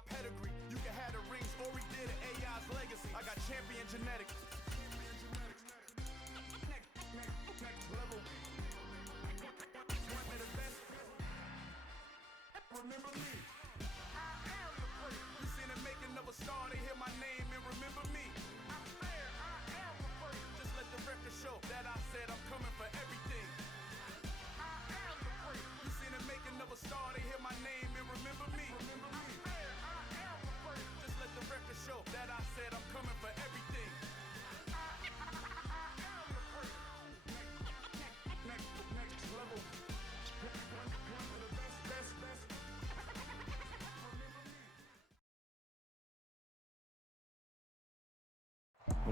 my pedigree. You can have the rings or we did it, AI's legacy. I got champion genetics. Next level. One of the best. Remember me. I am the first. You seen the making of a star, they hear my name and remember me. I swear I am the first. Just let the record show that I said I'm coming for everything. I am the first. You seen the making of a star, they hear my name and remember me. Remember me. I swear I am the first. Just let the record show that I said I'm coming for everything. I am the first. Next level. One of the best.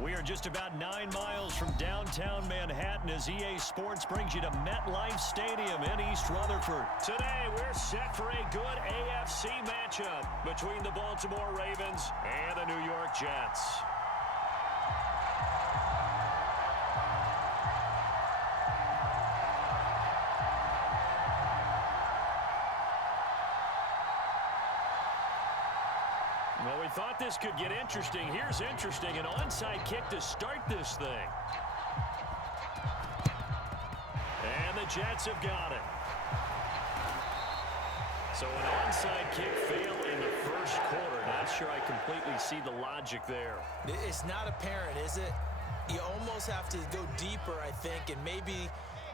We are just about 9 miles from downtown Manhattan as EA Sports brings you to MetLife Stadium in East Rutherford. Today, we're set for a good AFC matchup between the Baltimore Ravens and the New York Jets. Well, we thought this could get interesting. Here's interesting. An onside kick to start this thing. And the Jets have got it. So an onside kick fail in the first quarter. Not sure I completely see the logic there. It's not apparent, is it? You almost have to go deeper, I think, and maybe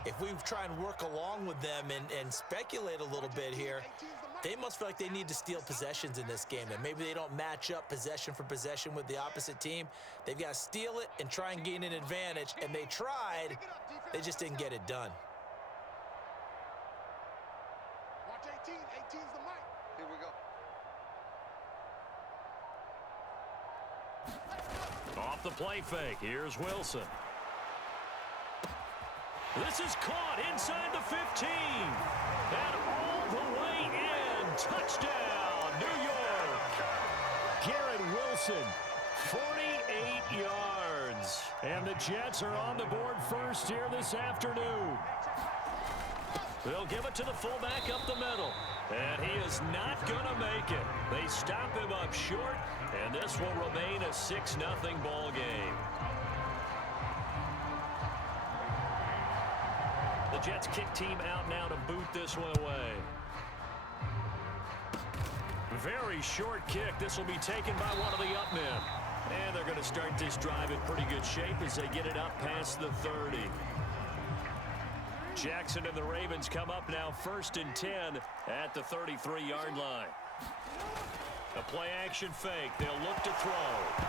if we try and work along with them and speculate a little bit here, they must feel like they need to steal possessions in this game, and maybe they don't match up possession for possession with the opposite team. They've got to steal it and try and gain an advantage, and they tried. They just didn't get it done. Watch 18. 18's the mic. Here we go. Off the play fake. Here's Wilson. This is caught inside the 15. And all the way in. Touchdown, New York. Garrett Wilson, 48 yards. And the Jets are on the board first here this afternoon. They'll give it to the fullback up the middle. And he is not going to make it. They stop him up short, and this will remain a 6-0 ball game. The Jets kick team out now to boot this one away. Very short kick. This will be taken by one of the up men. And they're going to start this drive in pretty good shape as they get it up past the 30. Jackson and the Ravens come up now 1st and 10 at the 33-yard line. A play-action fake. They'll look to throw.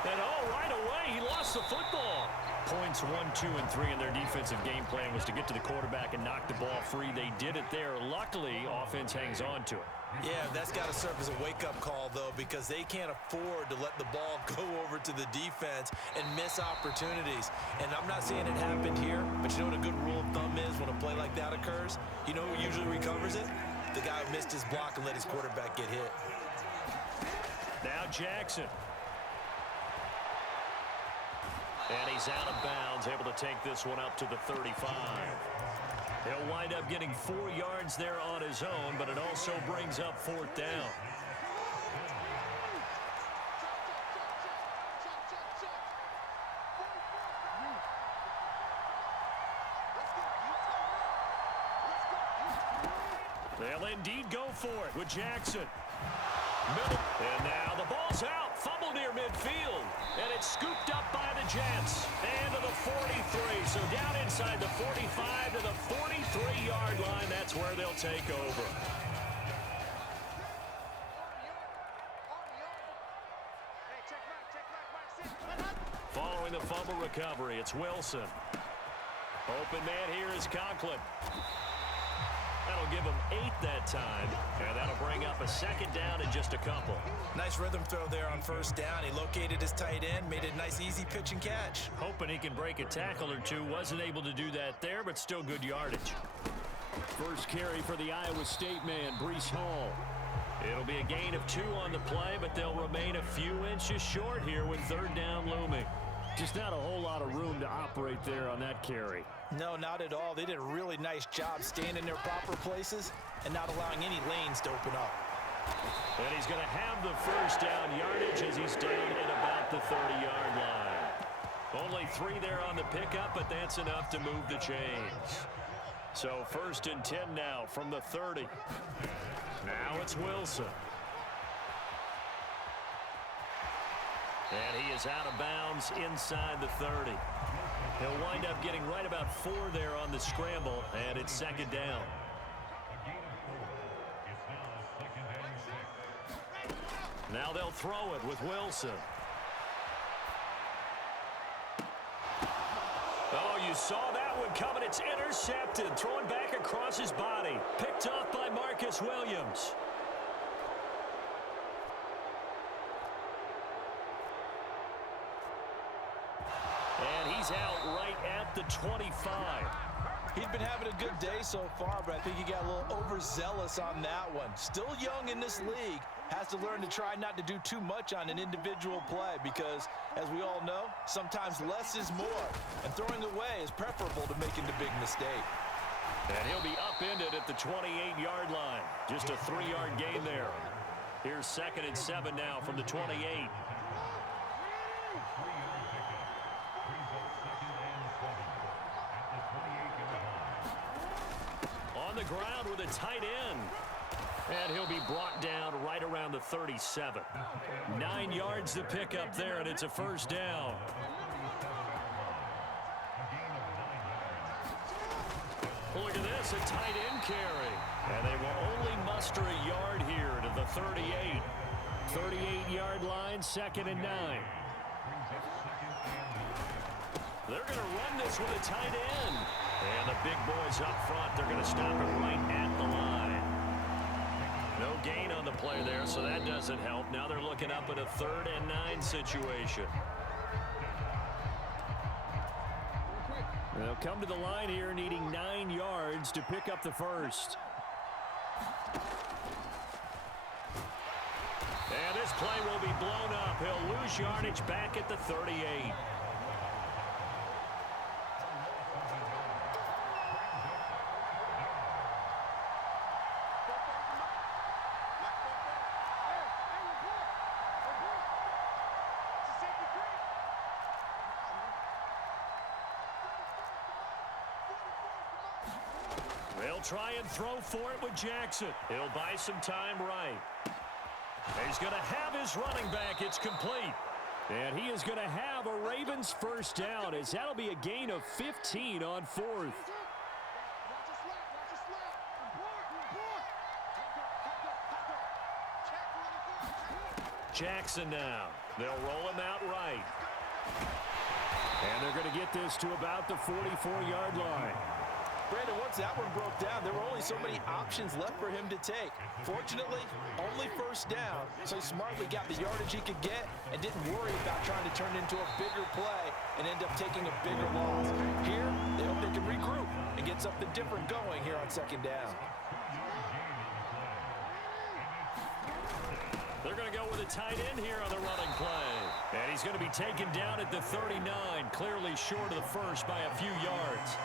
And, right away, he lost the football. Points 1, 2, and 3 in their defensive game plan was to get to the quarterback and knock the ball free. They did it there. Luckily, offense hangs on to it. Yeah, that's got to serve as a wake-up call, though, because they can't afford to let the ball go over to the defense and miss opportunities. And I'm not saying it happened here, but you know what a good rule of thumb is when a play like that occurs? You know who usually recovers it? The guy who missed his block and let his quarterback get hit. Now Jackson. And he's out of bounds, able to take this one up to the 35. He'll wind up getting 4 yards there on his own, but it also brings up 4th down. They'll indeed go for it with Jackson. Middle. And now the ball's out. Fumble near midfield. And it's scooped up by the Jets. And to the 43. So down inside the 45 to the 43-yard line. That's where they'll take over. Following the fumble recovery, it's Wilson. Open man here is Conklin. That'll give him 8 that time, and that'll bring up a 2nd down in just a couple. Nice rhythm throw there on 1st down. He located his tight end, made it a nice easy pitch and catch. Hoping he can break a tackle or two. Wasn't able to do that there, but still good yardage. First carry for the Iowa State man, Breece Hall. It'll be a gain of 2 on the play, but they'll remain a few inches short here with 3rd down looming. Just not a whole lot of room to operate there on that carry. No, not at all. They did a really nice job staying in their proper places and not allowing any lanes to open up. And he's going to have the first down yardage as he's down at about the 30-yard line. Only 3 there on the pickup, but that's enough to move the chains. So 1st and 10 now from the 30. Now it's Wilson. And he is out of bounds inside the 30. He'll wind up getting right about 4 there on the scramble, and it's 2nd down. Now they'll throw it with Wilson. Oh, you saw that one coming. It's intercepted. Thrown back across his body. Picked off by Marcus Williams. And he's out right at the 25. He'd been having a good day so far, but I think he got a little overzealous on that one. Still young in this league. Has to learn to try not to do too much on an individual play because, as we all know, sometimes less is more. And throwing away is preferable to making the big mistake. And he'll be upended at the 28-yard line. Just a 3-yard gain there. Here's 2nd and 7 now from the 28. On the ground with a tight end. And he'll be brought down right around the 37. 9 yards to pick up there, and it's a 1st down. Look at this, a tight end carry. And they will only muster a yard here to the 38. 38-yard line, 2nd and 9. They're going to run this with a tight end. And the big boys up front, they're going to stop it right at the line. No gain on the play there, so that doesn't help. Now they're looking up at a 3rd and 9 situation. They'll come to the line here needing 9 yards to pick up the first. And this play will be blown up. He'll lose yardage back at the 38. They'll try and throw for it with Jackson. He'll buy some time right. He's going to have his running back. It's complete. And he is going to have a Ravens first down as that'll be a gain of 15 on 4th. Jackson now. They'll roll him out right. And they're going to get this to about the 44-yard line. Brandon, once that one broke down, there were only so many options left for him to take. Fortunately, only 1st down, so he smartly got the yardage he could get and didn't worry about trying to turn it into a bigger play and end up taking a bigger loss. Here, they hope they can regroup and get something different going here on 2nd down. They're going to go with a tight end here on the running play. And he's going to be taken down at the 39, clearly short of the first by a few yards.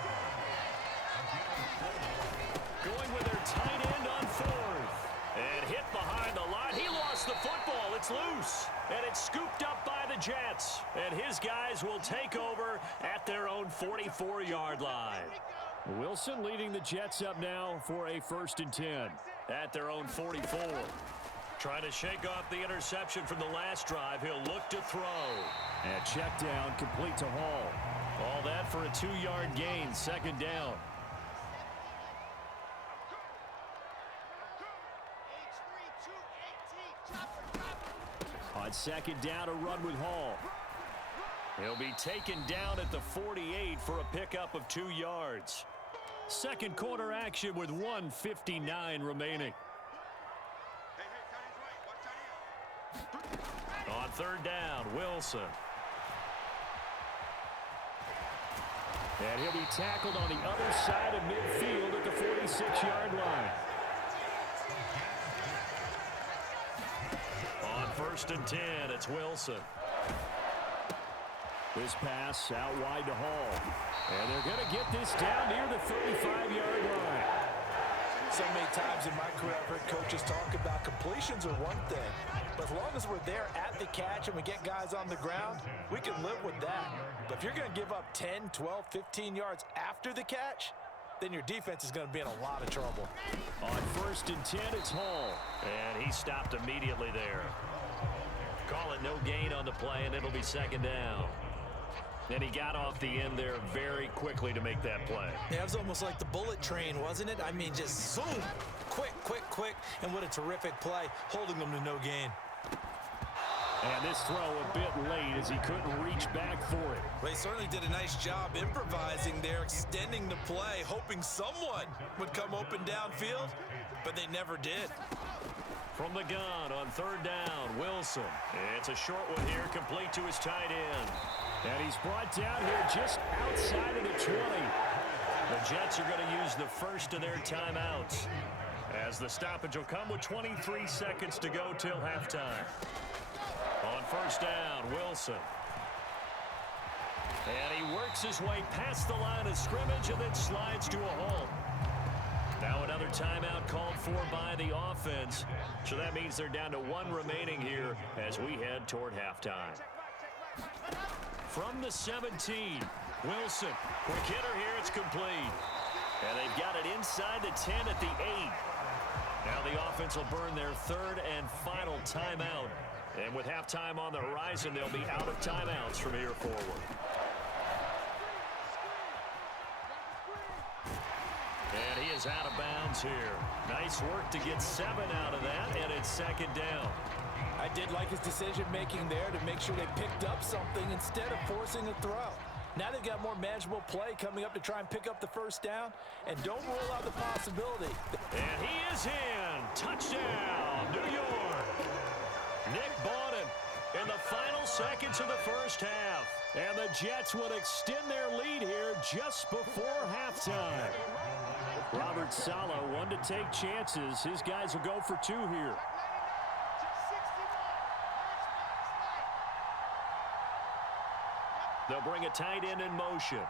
Going with their tight end on 4th. And hit behind the line. He lost the football. It's loose. And it's scooped up by the Jets. And his guys will take over at their own 44-yard line. Wilson leading the Jets up now for a 1st and 10 at their own 44. Trying to shake off the interception from the last drive. He'll look to throw. And check down complete to Hall. All that for a 2-yard gain. 2nd down. On 2nd down, a run with Hall. He'll be taken down at the 48 for a pickup of 2 yards. 2nd quarter action with 1:59 remaining. On 3rd down, Wilson. And he'll be tackled on the other side of midfield at the 46-yard line. On 1st and 10, it's Wilson. This pass out wide to Hall. And they're going to get this down near the 35-yard line. So many times in my career, I've heard coaches talk about completions are one thing, but as long as we're there at the catch and we get guys on the ground, we can live with that. But if you're going to give up 10, 12, 15 yards after the catch, then your defense is going to be in a lot of trouble. On 1st and 10, it's Hall. And he stopped immediately there. Call it no gain on the play, and it'll be 2nd down. And he got off the end there very quickly to make that play. Yeah, it was almost like the bullet train, wasn't it? I mean, just zoom, quick, quick, quick, and what a terrific play, holding them to no gain. And this throw a bit late as he couldn't reach back for it. Well, he certainly did a nice job improvising there, extending the play, hoping someone would come open downfield, but they never did. From the gun on 3rd down, Wilson. It's a short one here, complete to his tight end. And he's brought down here just outside of the 20. The Jets are going to use the first of their timeouts, as the stoppage will come with 23 seconds to go till halftime. On 1st down, Wilson. And he works his way past the line of scrimmage and then slides to a halt. Now another timeout called for by the offense. So that means they're down to 1 remaining here as we head toward halftime. From the 17, Wilson. Quick hitter here, it's complete. And they've got it inside the 10 at the 8. Now the offense will burn their 3rd and final timeout. And with halftime on the horizon, they'll be out of timeouts from here forward. And he is out of bounds here. Nice work to get 7 out of that, and it's 2nd down. I did like his decision-making there to make sure they picked up something instead of forcing a throw. Now they've got more manageable play coming up to try and pick up the 1st down, and don't rule out the possibility. And he is in. Touchdown, New York. Nick Bawden in the final seconds of the 1st half. And the Jets would extend their lead here just before halftime. Robert Saleh, one to take chances. His guys will go for 2 here. They'll bring a tight end in motion.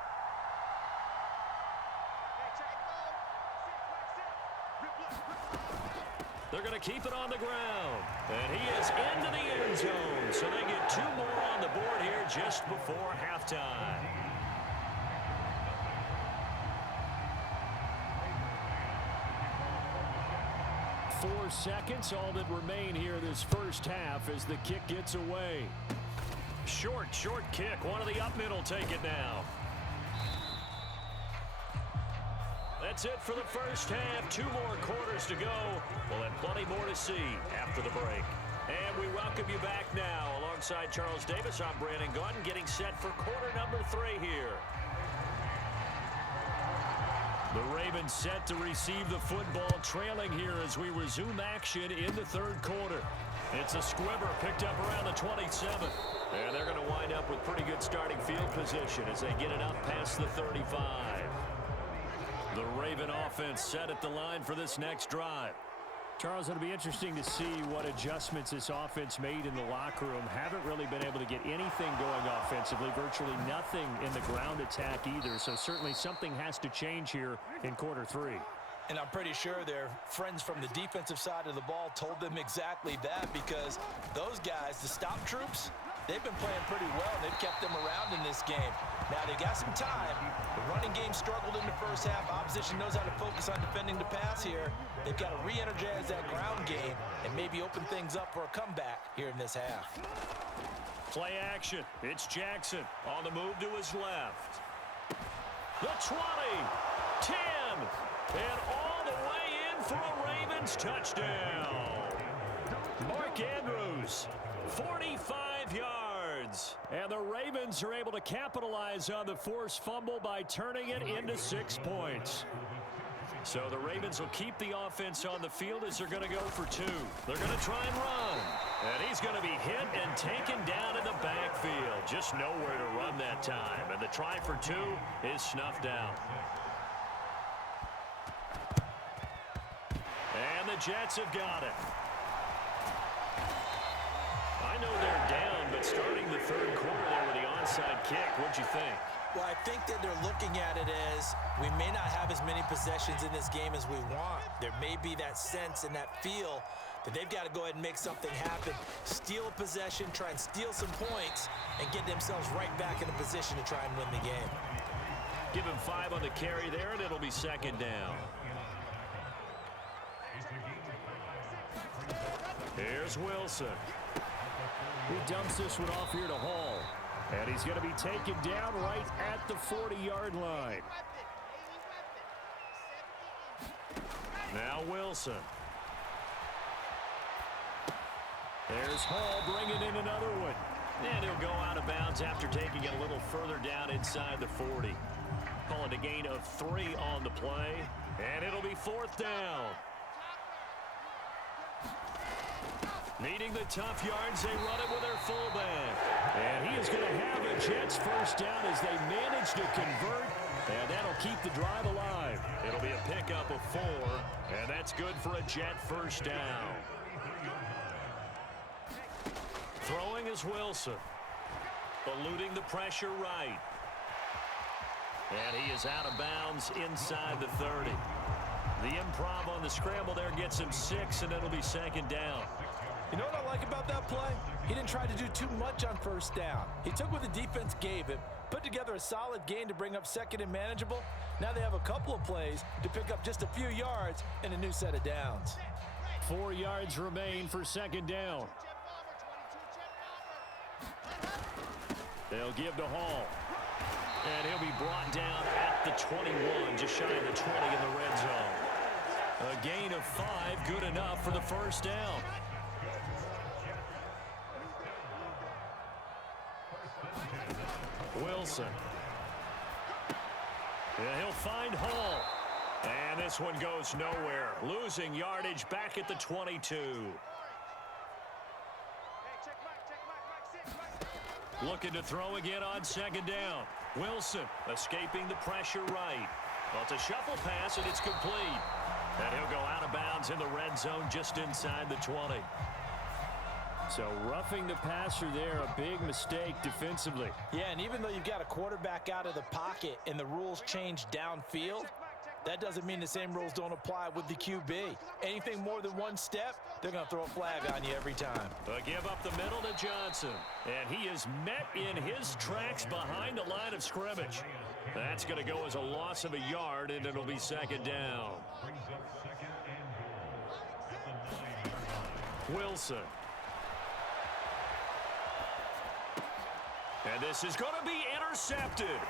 They're going to keep it on the ground. And he is into the end zone. So they get 2 more on the board here just before halftime. Four seconds, all that remain here this 1st half as the kick gets away. Short kick. One of the up mid will take it now. That's it for the 1st half. 2 more quarters to go. We'll have plenty more to see after the break. And we welcome you back now. Alongside Charles Davis, I'm Brandon Gaudin, getting set for quarter number 3 here. The Ravens set to receive the football, trailing here as we resume action in the 3rd quarter. It's a squibber picked up around the 27. And they're going to wind up with pretty good starting field position as they get it up past the 35. The Raven offense set at the line for this next drive. Charles, it'll be interesting to see what adjustments this offense made in the locker room. Haven't really been able to get anything going offensively, virtually nothing in the ground attack either. So certainly something has to change here in quarter 3. And I'm pretty sure their friends from the defensive side of the ball told them exactly that, because those guys, the stop troops, they've been playing pretty well. They've kept them around in this game. Now, they've got some time. The running game struggled in the 1st half. Opposition knows how to focus on defending the pass here. They've got to re-energize that ground game and maybe open things up for a comeback here in this half. Play action. It's Jackson on the move to his left. The 20, 10, and all the way in for a Ravens touchdown. Mark Andrews, 45 yards. And the Ravens are able to capitalize on the forced fumble by turning it into 6 points. So the Ravens will keep the offense on the field as they're going to go for 2. They're going to try and run. And he's going to be hit and taken down in the backfield. Just nowhere to run that time. And the try for 2 is snuffed out. And the Jets have got it. I know they're down, but starting the 3rd quarter there with the onside kick, what'd you think? Well, I think that they're looking at it as we may not have as many possessions in this game as we want. There may be that sense and that feel that they've got to go ahead and make something happen, steal a possession, try and steal some points, and get themselves right back in a position to try and win the game. Give him 5 on the carry there, and it'll be second down. Here's Wilson. He dumps this one off here to Hall. And he's going to be taken down right at the 40-yard line. Now Wilson. There's Hall bringing in another one. And he'll go out of bounds after taking it a little further down inside the 40. Call it a gain of 3 on the play. And it'll be 4th down. Needing the tough yards, they run it with their fullback. And he is going to have a Jets first down as they manage to convert. And that'll keep the drive alive. It'll be a pickup of 4. And that's good for a Jet first down. Throwing is Wilson. Eluding the pressure right. And he is out of bounds inside the 30. The improv on the scramble there gets him 6, and it'll be second down. You know what I like about that play? He didn't try to do too much on first down. He took what the defense gave him, put together a solid gain to bring up second and manageable. Now they have a couple of plays to pick up just a few yards and a new set of downs. 4 yards remain for second down. They'll give to Hall. And he'll be brought down at the 21, just shy of the 20 in the red zone. A gain of 5, good enough for the first down. Wilson. And he'll find Hall. And this one goes nowhere. Losing yardage back at the 22. Looking to throw again on second down. Wilson escaping the pressure right. Well, it's a shuffle pass, and it's complete. And he'll go out of bounds in the red zone just inside the 20. So roughing the passer there, a big mistake defensively. Yeah, and even though you've got a quarterback out of the pocket and the rules change downfield, that doesn't mean the same rules don't apply with the QB. Anything more than one step, they're going to throw a flag on you every time. A give up the middle to Johnson. And he is met in his tracks behind the line of scrimmage. That's going to go as a loss of a yard, and it'll be second down. Wilson. And this is going to be intercepted.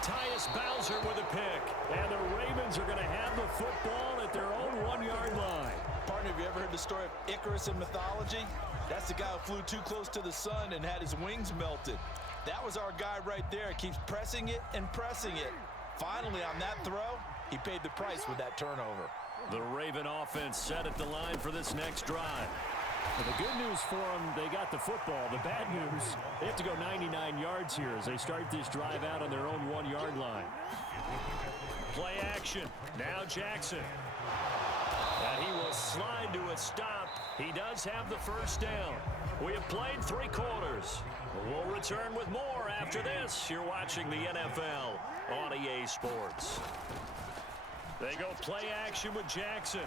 Tyus Bowser with a pick. And the Ravens are going to have the football at their own 1-yard line. Partner, have you ever heard the story of Icarus in mythology? That's the guy who flew too close to the sun and had his wings melted. That was our guy right there. Keeps pressing it and pressing it. Finally, on that throw, he paid the price with that turnover. The Raven offense set at the line for this next drive. Well, the good news for them, they got the football. The bad news, they have to go 99 yards here as they start this drive out on their own 1-yard line. Play action. Now Jackson. And he will slide to a stop. He does have the first down. We have played 3 quarters. We'll return with more after this. You're watching the NFL on EA Sports. They go play action with Jackson.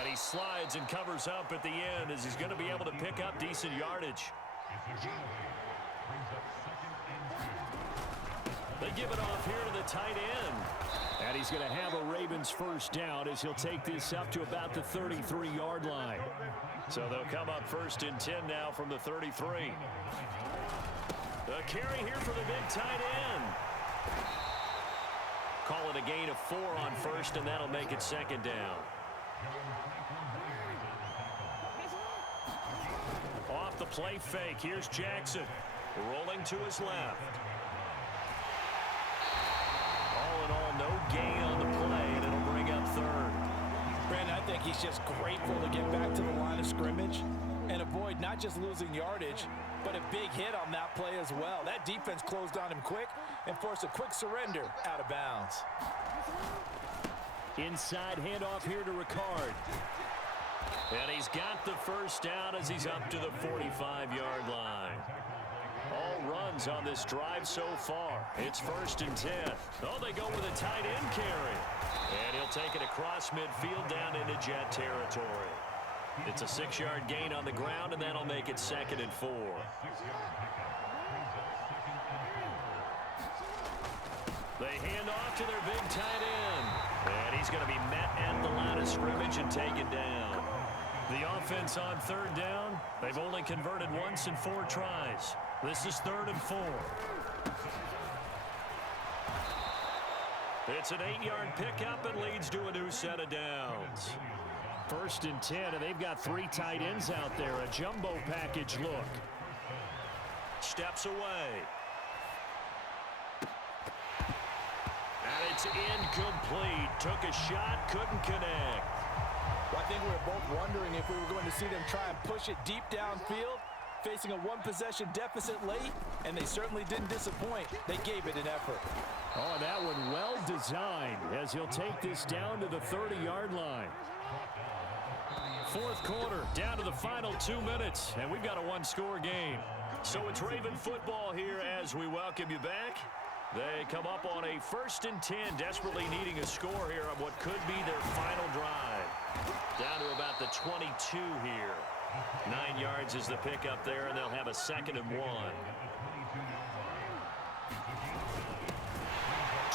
And he slides and covers up at the end as he's going to be able to pick up decent yardage. They give it off here to the tight end. And he's going to have a Ravens first down as he'll take this up to about the 33-yard line. So they'll come up first and 10 now from the 33. The carry here for the big tight end. Call it a gain of 4 on first, and that'll make it second down. Off the play fake, here's Jackson. Rolling to his left. All in all, no gain on the play, and it'll bring up third. Brandon, I think he's just grateful to get back to the line of scrimmage and avoid not just losing yardage, but a big hit on that play as well. That defense closed on him quick and forced a quick surrender out of bounds. Inside handoff here to Ricard. And he's got the first down as he's up to the 45-yard line. runs on this drive so far. It's 1st and 10. Oh, they go with a tight end carry. And he'll take it across midfield down into Jet territory. It's a 6-yard gain on the ground, and that'll make it 2nd and 4. They hand off to their big tight end. And he's going to be met at the line of scrimmage and taken down. The offense on 3rd down, they've only converted once in 4 tries. This is 3rd and 4. It's an 8-yard pickup and leads to a new set of downs. 1st and 10, and they've got 3 tight ends out there. A jumbo package look. Steps away. And it's incomplete. Took a shot, couldn't connect. Well, I think we were both wondering if we were going to see them try and push it deep downfield, facing a 1-possession deficit late, and they certainly didn't disappoint. They gave it an effort. Oh, that one well designed as he'll take this down to the 30-yard line. 4th quarter, down to the final 2 minutes, and we've got a 1-score game. So it's Raven football here as we welcome you back. They come up on a 1st and 10, desperately needing a score here on what could be their final drive. Down to about the 22 here. 9 yards is the pickup there, and they'll have a 2nd and 1.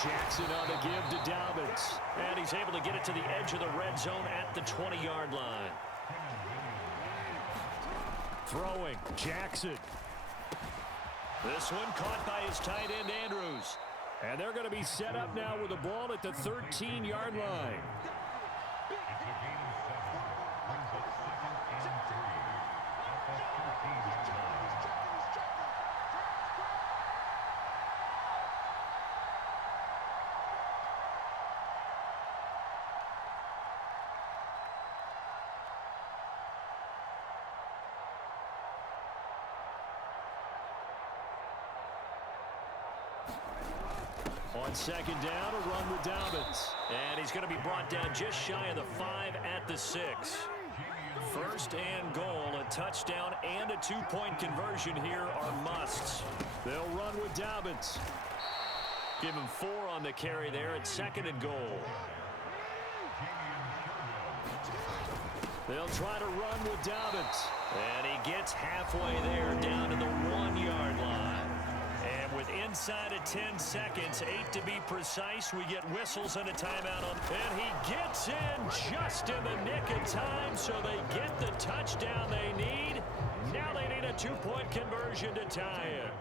Jackson on the give to Dobbins. And he's able to get it to the edge of the red zone at the 20-yard line. Throwing, Jackson. This one caught by his tight end, Andrews. And they're going to be set up now with the ball at the 13-yard line. On 2nd down, a run with Dobbins. And he's going to be brought down just shy of the 5 at the 6. 1st and goal, a touchdown and a 2-point conversion here are musts. They'll run with Dobbins. Give him 4 on the carry there at 2nd and goal. They'll try to run with Dobbins. And he gets halfway there down to the 1-yard line. And with inside of 10 seconds, 8 to be precise, we get whistles and a timeout on. And he gets in just in the nick of time, so they get the touchdown they need. Now they need a 2-point conversion to tie it.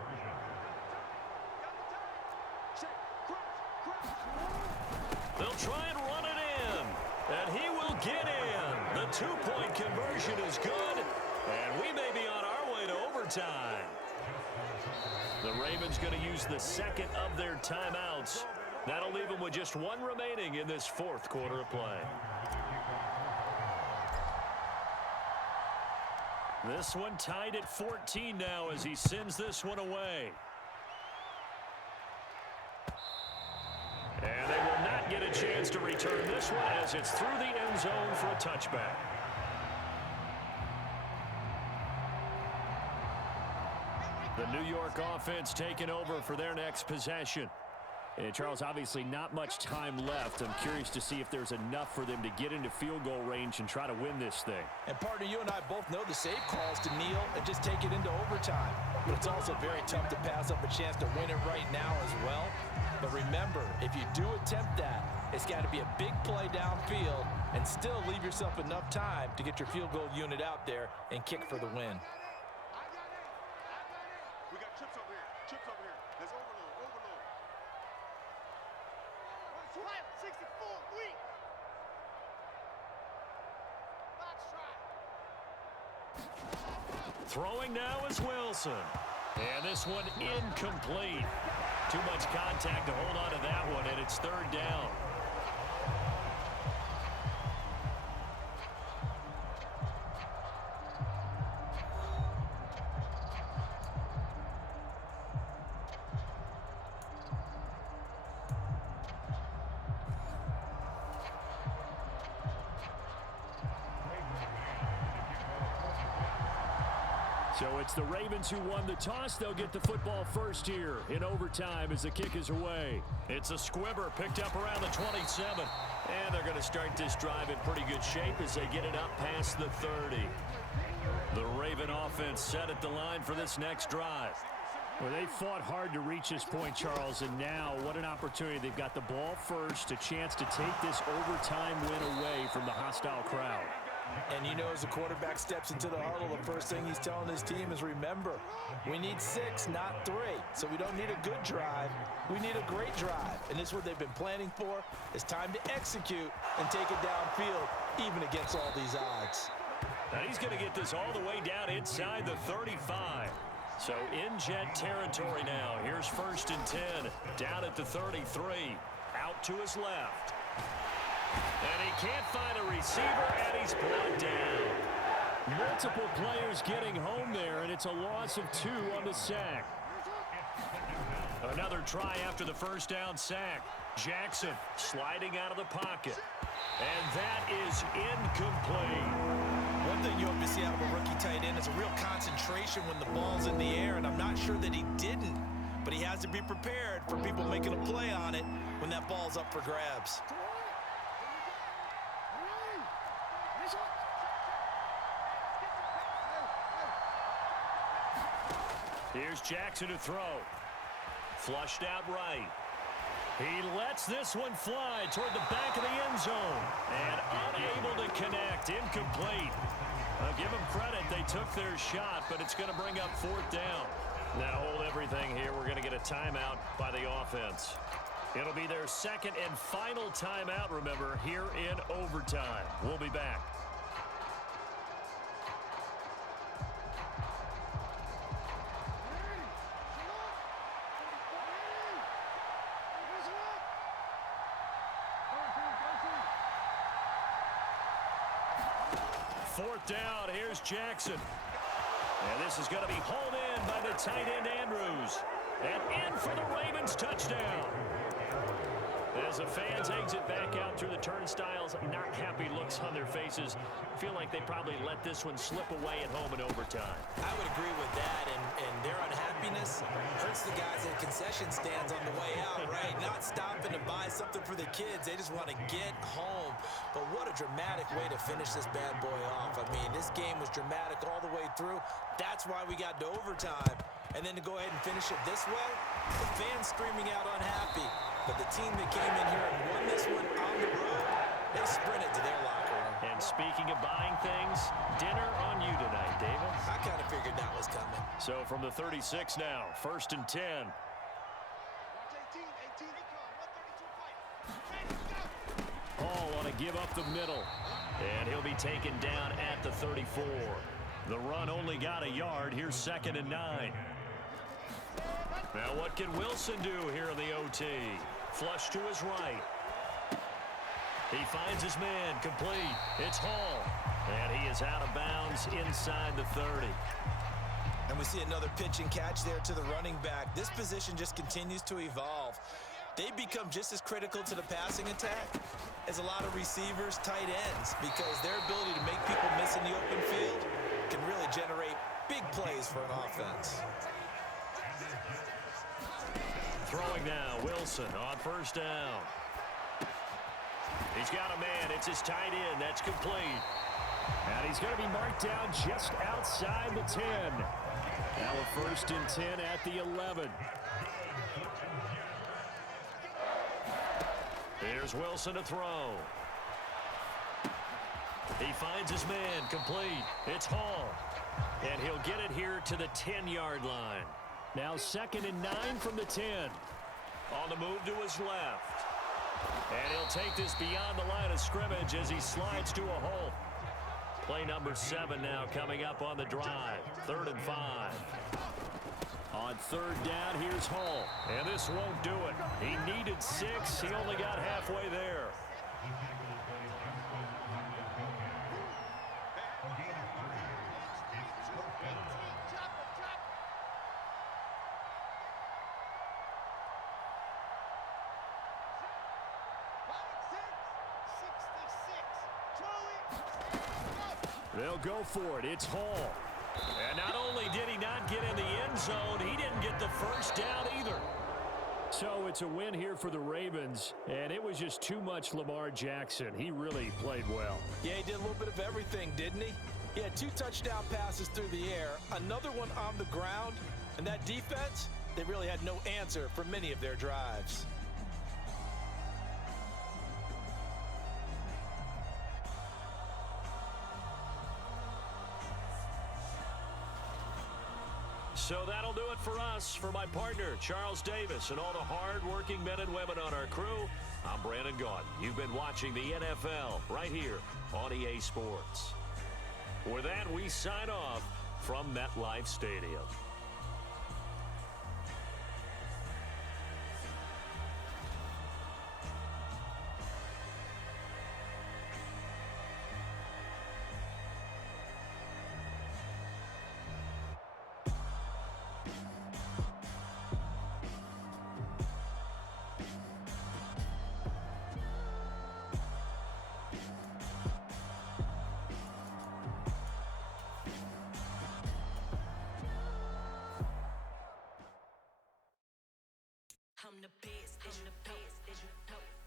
They'll try and run it in, and he will get in. The 2-point conversion is good, and we may be on our way to overtime. The Ravens going to use the 2nd of their timeouts. That'll leave them with just 1 remaining in this 4th quarter of play. This one tied at 14 now as he sends this one away. And they will not get a chance to return this one as it's through the end zone for a touchback. The New York offense taking over for their next possession. And Charles, obviously not much time left. I'm curious to see if there's enough for them to get into field goal range and try to win this thing. And partner, you and I both know the save calls to kneel and just take it into overtime. But it's also very tough to pass up a chance to win it right now as well. But remember, if you do attempt that, it's got to be a big play downfield and still leave yourself enough time to get your field goal unit out there and kick for the win. We got chips over here. Chips over here. Let's overload. Overload. 64 weak. Throwing now is Wilson. And this one incomplete. Too much contact to hold on to that one, and it's 3rd down. So it's the Ravens who won the toss. They'll get the football first here in overtime as the kick is away. It's a squibber picked up around the 27. And they're going to start this drive in pretty good shape as they get it up past the 30. The Raven offense set at the line for this next drive. Well, they fought hard to reach this point, Charles, and now what an opportunity. They've got the ball first, a chance to take this overtime win away from the hostile crowd. And you know, as the quarterback steps into the huddle, the first thing he's telling his team is, remember, we need 6, not 3. So we don't need a good drive. We need a great drive. And this is what they've been planning for. It's time to execute and take it downfield, even against all these odds. Now he's going to get this all the way down inside the 35. So in jet territory now. Here's 1st and 10. Down at the 33. Out to his left. And he can't find a receiver, and he's brought down. Multiple players getting home there, and it's a loss of 2 on the sack. Another try after the first down sack. Jackson sliding out of the pocket. And that is incomplete. One thing you hope to see out of a rookie tight end is a real concentration when the ball's in the air, and I'm not sure that he didn't. But he has to be prepared for people making a play on it when that ball's up for grabs. Here's Jackson to throw. Flushed out right. He lets this one fly toward the back of the end zone. And unable to connect. Incomplete. I'll give them credit. They took their shot, but it's going to bring up 4th down. Now hold everything here. We're going to get a timeout by the offense. It'll be their second and final timeout, remember, here in overtime. We'll be back. Fourth down, here's Jackson. And this is going to be hauled in by the tight end Andrews. And in for the Ravens touchdown. As the fans exit back out through the turnstiles, not happy looks on their faces. Feel like they probably let this one slip away at home in overtime. I would agree with that, and their unhappiness hurts the guys at concession stands on the way out, right? Not stopping to buy something for the kids. They just want to get home. But what a dramatic way to finish this bad boy off. I mean, this game was dramatic all the way through. That's why we got to overtime. And then to go ahead and finish it this way, the fans screaming out unhappy. But the team that came in here and won this one on the road, they sprinted to their locker room. And speaking of buying things, dinner on you tonight, David. I kind of figured that was coming. So from the 36 now, 1st and 10. Hall on a give up the middle. And he'll be taken down at the 34. The run only got a yard. Here's 2nd and 9. Now what can Wilson do here in the OT? Flush to his right. He finds his man, complete. It's Hall. And he is out of bounds inside the 30. And we see another pitch and catch there to the running back. This position just continues to evolve. They become just as critical to the passing attack as a lot of receivers, tight ends, because their ability to make people miss in the open field can really generate big plays for an offense. Throwing now, Wilson on 1st down. He's got a man. It's his tight end. That's complete. And he's going to be marked down just outside the 10. Now a 1st and 10 at the 11. Here's Wilson to throw. He finds his man, complete. It's Hall. And he'll get it here to the 10-yard line. Now 2nd and 9 from the 10. On the move to his left. And he'll take this beyond the line of scrimmage as he slides to a hole. Play number 7 now coming up on the drive. 3rd and 5. On 3rd down, here's Hall. And this won't do it. He needed 6. He only got halfway there. They'll go for it. It's Hall. And not only did he not get in the end zone, he didn't get the first down either. So it's a win here for the Ravens, and it was just too much Lamar Jackson. He really played well. Yeah, he did a little bit of everything, didn't he? He had 2 touchdown passes through the air, another one on the ground, and that defense, they really had no answer for many of their drives. So that'll do it for us. For my partner, Charles Davis, and all the hard-working men and women on our crew, I'm Brandon Gaudin. You've been watching the NFL right here on EA Sports. With that, we sign off from MetLife Stadium. I'm the best, I'm the best,